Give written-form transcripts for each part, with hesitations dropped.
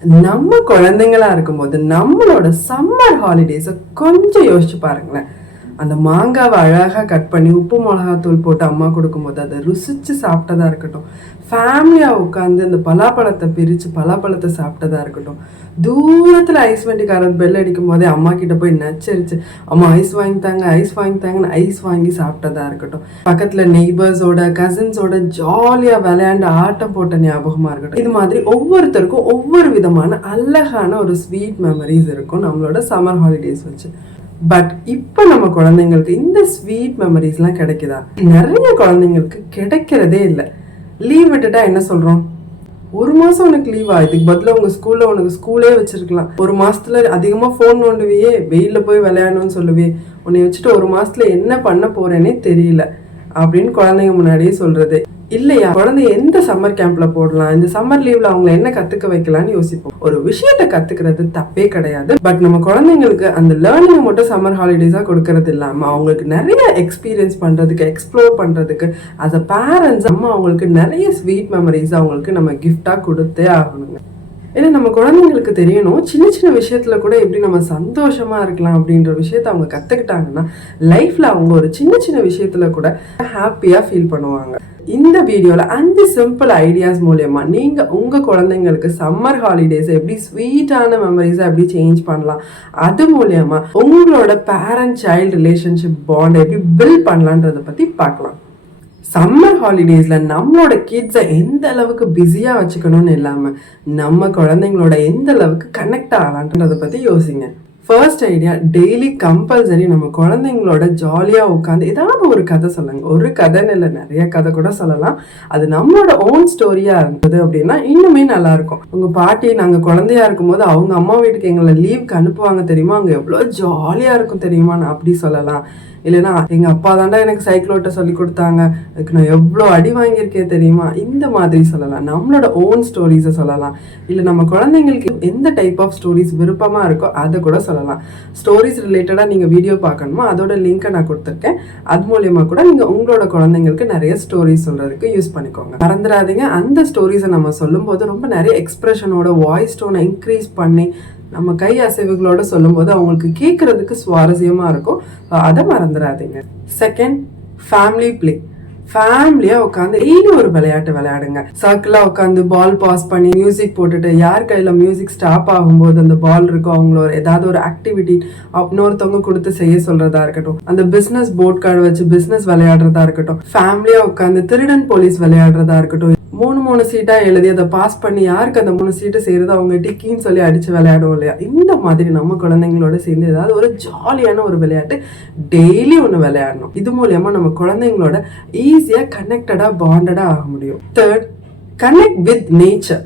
நம்ம குழந்தைங்களா இருக்கும்போது நம்மளோட சம்மர் ஹாலிடேஸை கொஞ்சம் யோசிச்சு பாருங்களேன். அந்த மாங்காவை அழகாக கட் பண்ணி உப்பு மிளகாத்தூள் போட்டு அம்மா கொடுக்கும்போது அதை ருசிச்சு சாப்பிட்டதா இருக்கட்டும், ஃபேமிலியாக உட்காந்து அந்த பலாப்பழத்தை பிரித்து பலாப்பழத்தை சாப்பிட்டதா இருக்கட்டும், தூரத்தில் ஐஸ் வண்டிக்காரர் பெல் அடிக்கும் போதே அம்மா கிட்ட போய் நச்சரிச்சு அம்மா ஐஸ் வாங்கித்தாங்க ஐஸ் வாங்கித்தாங்கன்னு ஐஸ் வாங்கி சாப்பிட்டதா இருக்கட்டும், பக்கத்தில் நெய்பர்ஸோட கசின்ஸோட ஜாலியாக விளையாண்டு ஆட்டம் போட்ட ஞாபகமாக இருக்கட்டும். இது மாதிரி ஒவ்வொருத்தருக்கும் ஒவ்வொரு விதமான அழகான ஒரு ஸ்வீட் மெமரிஸ் இருக்கும் நம்மளோட சம்மர் ஹாலிடேஸ் வச்சு. பட் இப்போ நம்ம குழந்தைங்களுக்கு இந்த ஸ்வீட் மெமரிஸ்லாம் கிடைக்குதா? நிறைய குழந்தைங்களுக்கு கிடைக்கிறதே இல்லை. லீவ் விட்டுட்டா என்ன சொல்கிறோம்? ஒரு மாதம் உனக்கு லீவா? இதுக்கு பதிலாக உங்கள் ஸ்கூலில் உனக்கு ஸ்கூலே வச்சுருக்கலாம். ஒரு மாதத்துல அதிகமாக ஃபோன் நோண்டுவியே, வெயிலில் போய் விளையாடணும்னு சொல்லுவே, உன்னை வச்சுட்டு ஒரு மாதத்துல என்ன பண்ண போகிறேன்னே தெரியல அப்படின்னு குழந்தைங்க முன்னாடியே சொல்கிறது இல்லையா? குழந்தைய எந்த சம்மர் கேம்ப்ல போடலாம், இந்த சம்மர் லீவ்ல அவங்களை என்ன கத்துக்க வைக்கலாம்னு யோசிப்போம். ஒரு விஷயத்த கத்துக்கிறது தப்பே கிடையாது. பட் நம்ம குழந்தைங்களுக்கு அந்த லேர்னிங் மட்டும் சம்மர் ஹாலிடேஸா கொடுக்கறது இல்லாம அவங்களுக்கு நிறைய எக்ஸ்பீரியன்ஸ் பண்றதுக்கு, எக்ஸ்ப்ளோர் பண்றதுக்கு அஸ் அ பேரண்ட்ஸ் நம்ம அவங்களுக்கு நிறைய ஸ்வீட் மெமரிஸ் அவங்களுக்கு நம்ம கிஃப்டா கொடுத்தே ஆகணுங்க. ஏன்னா நம்ம குழந்தைங்களுக்கு தெரியணும், சின்ன சின்ன விஷயத்துல கூட எப்படி நம்ம சந்தோஷமா இருக்கலாம் அப்படின்ற விஷயத்த அவங்க கத்துக்கிட்டாங்கன்னா லைஃப்ல அவங்க ஒரு சின்ன சின்ன விஷயத்துல கூட ஹாப்பியா ஃபீல் பண்ணுவாங்க. இந்த வீடியோல 5 சிம்பிள் ஐடியாஸ் மூலமா நீங்க உங்க குழந்தைங்களுக்கு சம்மர் ஹாலிடேஸ் எப்படி ஸ்வீட்டான மெமரிஸை எப்படி சேஞ்ச் பண்ணலாம், அது மூலமா உங்களோட பேரண்ட் சைல்டு ரிலேஷன்ஷிப் பாண்ட் எப்படி பில்ட் பண்ணலான்றதை பத்தி பார்க்கலாம். சம்மர் ஹாலிடேஸ்ல நம்மளோட கிட்ஸை எந்த அளவுக்கு பிஸியா வச்சுக்கணும்னு இல்லாம நம்ம குழந்தைங்களோட எந்த அளவுக்கு கனெக்ட் ஆகலான்றதை பத்தி யோசிங்க. ஃபர்ஸ்ட் ஐடியா, டெய்லி கம்பல்சரி நம்ம குழந்தைங்களோட ஜாலியாக உட்காந்து ஏதாவது ஒரு கதை சொல்லுங்க. ஒரு கதைன்னு இல்லை, நிறைய கதை கூட சொல்லலாம். அது நம்மளோட ஓன் ஸ்டோரியாக இருந்தது அப்படின்னா இன்னுமே நல்லாயிருக்கும். உங்கள் பாட்டி நாங்கள் குழந்தையா இருக்கும்போது அவங்க அம்மா வீட்டுக்கு எங்களை லீவுக்கு அனுப்புவாங்க தெரியுமா, அங்கே எவ்வளோ ஜாலியாக இருக்கும் தெரியுமா, நான் அப்படி சொல்லலாம். இல்லைன்னா எங்கள் அப்பா தாண்டா எனக்கு சைக்கிள் ஓட்ட சொல்லி கொடுத்தாங்க, அதுக்கு நான் எவ்வளோ அடி வாங்கியிருக்கேன் தெரியுமா, இந்த மாதிரி சொல்லலாம். நம்மளோட ஓன் ஸ்டோரிஸை சொல்லலாம். இல்லை நம்ம குழந்தைங்களுக்கு எந்த டைப் ஆஃப் ஸ்டோரிஸ் விருப்பமாக இருக்கோ அதை கூட சொல்லலாம். ஸ்டோரிஸ் ரிலேட்டடாக நீங்கள் வீடியோ பார்க்கணுமா, அதோட லிங்க்கை நான் கொடுத்துருக்கேன். அது மூலயமா கூட நீங்கள் உங்களோட குழந்தைங்களுக்கு நிறைய ஸ்டோரிஸ் சொல்கிறதுக்கு யூஸ் பண்ணிக்கோங்க. மறந்துடாதீங்க, அந்த ஸ்டோரிஸை நம்ம சொல்லும்போது ரொம்ப நிறைய எக்ஸ்பிரஷனோட வாய்ஸ் டோனை இன்க்ரீஸ் பண்ணி நம்ம கை அசைவுகளோட சொல்லும்போது அவங்களுக்கு கேட்கறதுக்கு சுவாரஸ்யமா இருக்கும். அதை மறந்துடாதீங்க. Second, family play. ஃபேமிலியா உட்காந்து டெய்லி ஒரு விளையாட்டு விளையாடுங்க. சர்க்கிளா உட்காந்து பால் பாஸ் பண்ணி மியூசிக் போட்டுட்டு யார் கையில மியூசிக் ஸ்டாப் ஆகும்போது அந்த பால் இருக்கும் அவங்களோட ஏதாவது ஒரு ஆக்டிவிட்டி இன்னொருத்தவங்க கொடுத்து செய்ய சொல்றதா இருக்கட்டும், அந்த பிசினஸ் போர்ட் கார்டு வச்சு பிசினஸ் விளையாடுறதா இருக்கட்டும், ஃபேமிலியா உட்காந்து திருடன் போலீஸ் விளையாடுறதா இருக்கட்டும், 3 சீட்டா எழுதி அதை பாஸ் பண்ணி யாருக்கு அந்த 3 சீட்டு செய்யறது அவங்க டிக்கின்னு சொல்லி அடிச்சு விளையாடுவோம் இல்லையா. இந்த மாதிரி நம்ம குழந்தைங்களோட சேர்ந்து ஏதாவது ஒரு ஜாலியான ஒரு விளையாட்டு டெய்லி ஒன்று விளையாடணும். இது மூலமா நம்ம குழந்தைங்களோட ஈஸியா கனெக்டடா பாண்டடா ஆக முடியும். Third, connect with nature.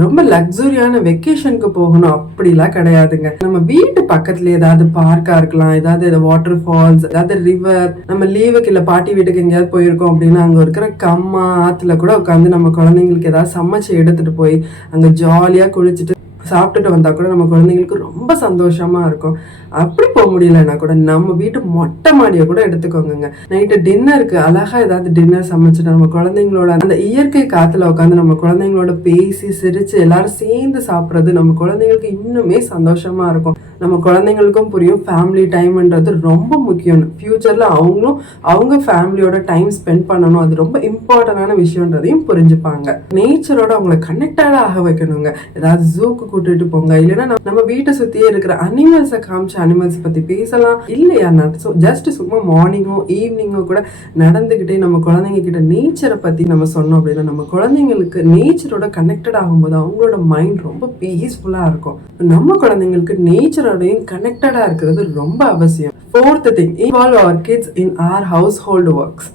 ரொம்ப லக்ஸுரியான வெக்கேஷனுக்கு போகணும் அப்படிலாம் கிடையாதுங்க. நம்ம வீட்டு பக்கத்துல ஏதாவது பார்க்கா இருக்கலாம், ஏதாவது வாட்டர் ஃபால்ஸ், ஏதாவது ரிவர். நம்ம லீவுக்கு இல்ல பாட்டி வீட்டுக்கு எங்கேயாவது போயிருக்கோம் அப்படின்னா அங்க இருக்கிற கம்மா ஆத்துல கூட உட்காந்து நம்ம குழந்தைங்களுக்கு ஏதாவது சமைச்சு எடுத்துட்டு போய் அங்க ஜாலியா குளிச்சுட்டு சாப்பிட்டுட்டு வந்தா கூட நம்ம குழந்தைங்களுக்கு ரொம்ப சந்தோஷமா இருக்கும். அப்படி போக முடியலன்னா கூட நம்ம வீட்டு மொட்டை மாடியை கூட எடுத்துக்கோங்க. நைட்டு டின்னருக்கு அழகா ஏதாவது டின்னர் சமைச்சிட்டு நம்ம குழந்தைங்களோட அந்த இயற்கை காத்துல உட்காந்து நம்ம குழந்தைங்களோட பேசி சிரிச்சு எல்லாரும் சேர்ந்து சாப்பிட்றது நம்ம குழந்தைங்களுக்கு இன்னுமே சந்தோஷமா இருக்கும். நம்ம குழந்தைங்களுக்கும் புரியும் ஃபேமிலி டைம்ன்றது ரொம்ப முக்கியம். ஃபியூச்சர்ல அவங்களும் அவங்க ஃபேமிலியோட டைம் ஸ்பெண்ட் பண்ணணும், அது ரொம்ப இம்பார்ட்டன்டான விஷயம்ன்றதையும் புரிஞ்சுப்பாங்க. நேச்சரோட அவங்களை கனெக்டடா ஆக வைக்கணுங்க. ஏதாவது ஜூக்கு கூட்டிட்டு போங்க, இல்லைன்னா நம்ம வீட்டை சுத்தியே இருக்கிற அனிமல்ஸை காமிச்சு அனிமல்ஸ் பத்தி பேசலாம். இல்லையா ஜஸ்ட் சும்மா மார்னிங்கோ ஈவினிங்கோ கூட நடந்துகிட்டே நம்ம குழந்தைங்க கிட்ட நேச்சரை பத்தி நம்ம சொன்னோம் அப்படின்னா நம்ம குழந்தைங்களுக்கு நேச்சரோட கனெக்டட் ஆகும்போது அவங்களோட மைண்ட் ரொம்ப பீஸ்ஃபுல்லா இருக்கும். நம்ம குழந்தைங்களுக்கு நேச்சரோடையும் கனெக்டடா இருக்கிறது ரொம்ப அவசியம். Fourth thing, involve our kids in our household works.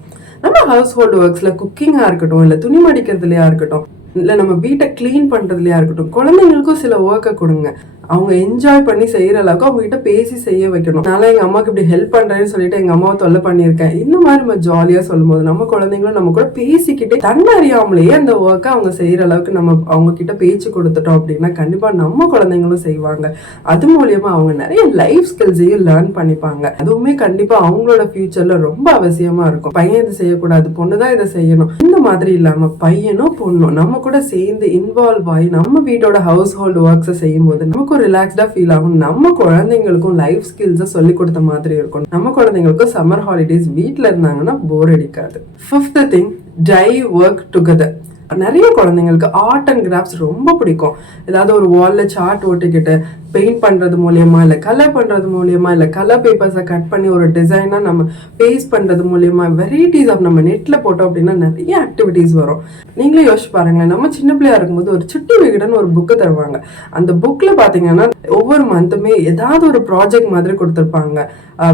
நம்ம ஹவுஸ் ஹோல்டு ஒர்க்ஸ்ல குக்கிங்கா இருக்கட்டும், இல்ல துணி மடிக்கிறதுலயா இருக்கட்டும், இல்லை நம்ம வீட்டை கிளீன் பண்ணுறதுலையா இருக்கட்டும், குழந்தைங்களுக்கும் சில ஒர்க்கை கொடுங்க. அவங்க என்ஜாய் பண்ணி செய்யற அளவுக்கு அவங்க கிட்ட பேசி செய்ய வைக்கணும். நான் எங்க அம்மாக்கு இப்படி ஹெல்ப் பண்றேன்னு சொல்லிட்டு எங்க அம்மாவை தொல்லை பண்ணியிருக்கேன். இந்த மாதிரி நம்ம ஜாலியா சொல்லும் போது நம்ம குழந்தைங்களும் நம்ம கூட பேசிக்கிட்டே தன்னறியாமலேயே அந்த ஒர்க்கை அவங்க செய்யற அளவுக்கு நம்ம அவங்க கிட்ட பேச்சு கொடுத்துட்டோம் அப்படின்னா கண்டிப்பா நம்ம குழந்தைங்களும் செய்வாங்க. அது மூலியமா அவங்க நிறைய லைஃப் ஸ்கில்ஸையும் லேர்ன் பண்ணிப்பாங்க. அதுவுமே கண்டிப்பா அவங்களோட ஃபியூச்சர்ல ரொம்ப அவசியமா இருக்கும். பையன் இது செய்யக்கூடாது, பொண்ணுதான் இதை செய்யணும், இந்த மாதிரி இல்லாம பையனும் பொண்ணும் நம்ம கூட சேர்ந்து இன்வால்வ் ஆகி நம்ம வீட்டோட ஹவுஸ் ஹோல்டு ஒர்க்ஸை செய்யும் போது நமக்கு ரிலாக்ஸ்டா ஃபீல் ஆகும். நம்ம குழந்தைங்களுக்கும் லைஃப் ஸ்கில்ஸை சொல்லி கொடுத்த மாதிரி இருக்கும். நம்ம குழந்தைங்களுக்கும் சம்மர் ஹாலிடேஸ் வீட்டில் இருந்தாங்கன்னா போர் அடிக்காது. 5th thing, tie work together. நிறைய குழந்தைங்களுக்கு ஆர்ட் அண்ட் கிராஃப்ட்ஸ் ரொம்ப பிடிக்கும். ஏதாவது ஒரு வால்ல சார்ட் ஓட்டிக்கிட்டு பெயிண்ட் பண்றது மூலியமா, இல்லை கலர் பண்றது மூலியமா, இல்லை கலர் பேப்பர்ஸை கட் பண்ணி ஒரு டிசைனா நம்ம பேஸ்ட் பண்றது மூலியமா, வெரைட்டிஸ் ஆஃப் நம்ம நெட்ல போட்டோம் அப்படின்னா நிறைய ஆக்டிவிட்டிஸ் வரும். நீங்களே யோசிச்சு பாருங்களேன். நம்ம சின்ன பிள்ளையா இருக்கும்போது ஒரு சுட்டி விகடன் ஒரு புக்கு தருவாங்க. அந்த புக்ல பாத்தீங்கன்னா ஒவ்வொரு மந்த்துமே ஏதாவது ஒரு ப்ராஜெக்ட் மாதிரி கொடுத்துருப்பாங்க.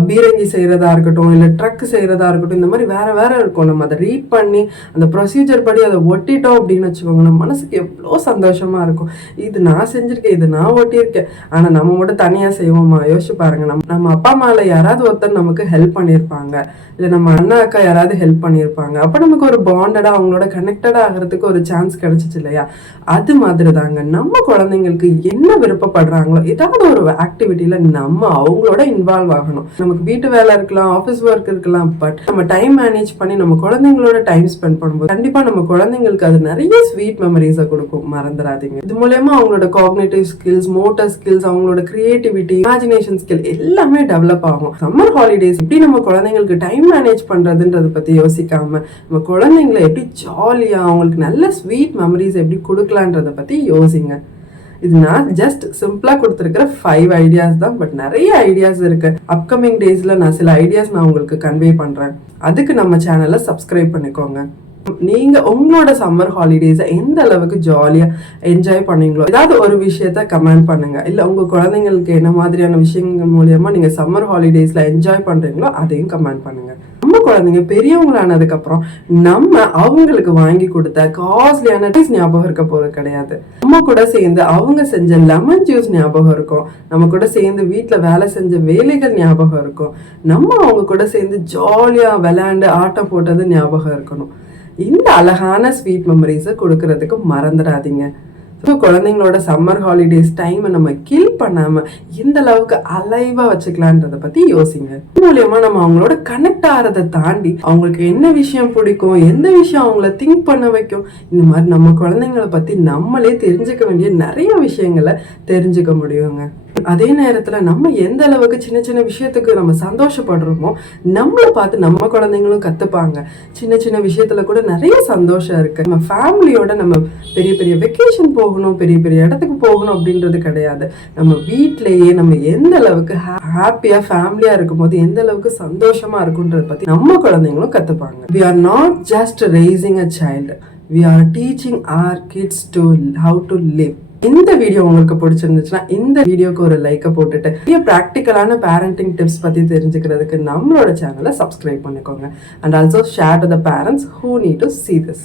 பீரங்கி செய்யறதா இருக்கட்டும், இல்லை ட்ரக் செய்யறதா இருக்கட்டும், இந்த மாதிரி வேற வேற இருக்கும். நம்ம அதை ரீட் பண்ணி அந்த ப்ரொசீஜர் படி அதை ஒட்டிட்டோம் அப்படின்னு வச்சுக்கோங்க, நம்ம மனசுக்கு எவ்வளோ சந்தோஷமா இருக்கும். இது நான் செஞ்சிருக்கேன், இது நான் ஒட்டியிருக்கேன். ஆனா நம்ம மட்டும் தனியா செய்வோமா? யோசிச்சு பாருங்க. நம்ம அப்பா அம்மால யாராவது ஒருத்தர் நமக்கு ஹெல்ப் பண்ணியிருப்பாங்க, இல்லை நம்ம அண்ணா அக்கா யாராவது ஹெல்ப் பண்ணியிருப்பாங்க. அப்ப நமக்கு ஒரு பாண்டடா அவங்களோட கனெக்டடா ஆகிறதுக்கு ஒரு சான்ஸ் கிடைச்சிச்சு இல்லையா? அது மாதிரி தாங்க நம்ம குழந்தைங்களுக்கு என்ன விருப்பப்படுறாங்களோ ஏதாவது ஒரு ஆக்டிவிட்டியில நம்ம அவங்களோட இன்வால்வ் ஆகணும். நமக்கு வீட்டு வேலை இருக்கலாம், ஆஃபீஸ் ஒர்க் இருக்கலாம், பட் நம்ம டைம் மேனேஜ் பண்ணி நம்ம குழந்தைங்களோட டைம் ஸ்பெண்ட் பண்ணும்போது கண்டிப்பா நம்ம குழந்தைங்களுக்கு அது நிறைய ஸ்வீட் மெமரிஸை கொடுக்கும். மறந்துடாதீங்க. இது மூலமா அவங்களோட காக்னிட்டிவ் ஸ்கில்ஸ், மோட்டர் ஸ்கில்ஸ், அவங்களோட கிரியேட்டிவிட்டி, இமேஜினேஷன் ஸ்கில் எல்லாமே டெவலப் ஆகும். சம்மர் ஹாலிடேஸ் எப்படி நம்ம குழந்தைங்களுக்கு டைம் மேனேஜ் பண்றதுன்றத பத்தி யோசிக்காம நம்ம குழந்தைங்களை எப்படி ஜாலியா அவங்களுக்கு நல்ல ஸ்வீட் மெமரிஸ் எப்படி கொடுக்கலான்றத பத்தி யோசிங்க. இது நான் ஜஸ்ட் சிம்பிளா கொடுத்துருக்கிற 5 ஐடியாஸ் தான், பட் நிறைய ஐடியாஸ் இருக்கு. அப்கமிங் டேஸ்ல நான் சில ஐடியாஸ் நான் உங்களுக்கு கன்வே பண்றேன். அதுக்கு நம்ம சேனலை சப்ஸ்கிரைப் பண்ணிக்கோங்க. நீங்க உங்களோட சம்மர் ஹாலிடேஸை எந்த அளவுக்கு ஜாலியா என்ஜாய் பண்ணீங்களோ ஏதாவது ஒரு விஷயத்த கமெண்ட் பண்ணுங்க. இல்ல உங்க குழந்தைங்களுக்கு என்ன மாதிரியான விஷயங்கள் மூலியமா நீங்க சம்மர் ஹாலிடேஸ்ல என்ஜாய் பண்றீங்களோ அதையும் கமெண்ட் பண்ணுங்க. நம்ம குழந்தைங்க பெரியவங்களானதுக்கு அப்புறம் நம்ம அவங்களுக்கு வாங்கி கொடுத்த காஸ்ட்லியான டீஸ் ஞாபகம் இருக்க போறது கிடையாது. நம்ம கூட சேர்ந்து அவங்க செஞ்ச லெமன் ஜூஸ் ஞாபகம் இருக்கும். நம்ம கூட சேர்ந்து வீட்டுல வேலை செஞ்ச வேலைகள் ஞாபகம் இருக்கும். நம்ம அவங்க கூட சேர்ந்து ஜாலியா விளையாண்டு ஆட்டம் போட்டது ஞாபகம் இருக்கணும். இந்த அழகான ஸ்வீட் மெமரிஸை கொடுக்கறதுக்கு மறந்துடாதீங்க. ஸோ குழந்தைங்களோட சம்மர் ஹாலிடேஸ் டைமை நம்ம கில் பண்ணாம எந்த அளவுக்கு அலைவா வச்சுக்கலான்றத பத்தி யோசிங்க. இது மூலியமா நம்ம அவங்களோட கனெக்ட் ஆகிறத தாண்டி அவங்களுக்கு என்ன விஷயம் பிடிக்கும், எந்த விஷயம் அவங்கள திங்க் பண்ண வைக்கும், இந்த மாதிரி நம்ம குழந்தைங்களை பத்தி நம்மளே தெரிஞ்சுக்க வேண்டிய நிறைய விஷயங்களை தெரிஞ்சுக்க முடியுங்க. அதே நேரத்துல நம்ம எந்த அளவுக்கு சின்ன சின்ன விஷயத்துக்கு நம்ம சந்தோஷப்படுறோமோ நம்மளை பார்த்து நம்ம குழந்தைங்களும் கத்துப்பாங்க. சின்ன சின்ன விஷயத்துல கூட நிறைய சந்தோஷம் இருக்கு. நம்ம ஃபேமிலியோட நம்ம பெரிய பெரிய வெக்கேஷன் போகணும், பெரிய பெரிய இடத்துக்கு போகணும் அப்படின்றது கிடையாது. நம்ம வீட்லயே நம்ம எந்த அளவுக்கு ஹாப்பியா ஃபேமிலியா இருக்கும் போது எந்த அளவுக்கு சந்தோஷமா இருக்குன்றத பத்தி நம்ம குழந்தைங்களும் கத்துப்பாங்க. We are not just raising a child, we are teaching our kids to how to live. இந்த வீடியோ உங்களுக்கு பிடிச்சிருந்துச்சுன்னா இந்த வீடியோக்கு ஒரு லைக்கை போட்டுட்டு நிறைய ப்ராக்டிக்கலான பேரண்டிங் டிப்ஸ் பத்தி தெரிஞ்சுக்கிறதுக்கு நம்மளோட சேனலை சப்ஸ்கிரைப் பண்ணிக்கோங்க. And also share to the parents who need to see this.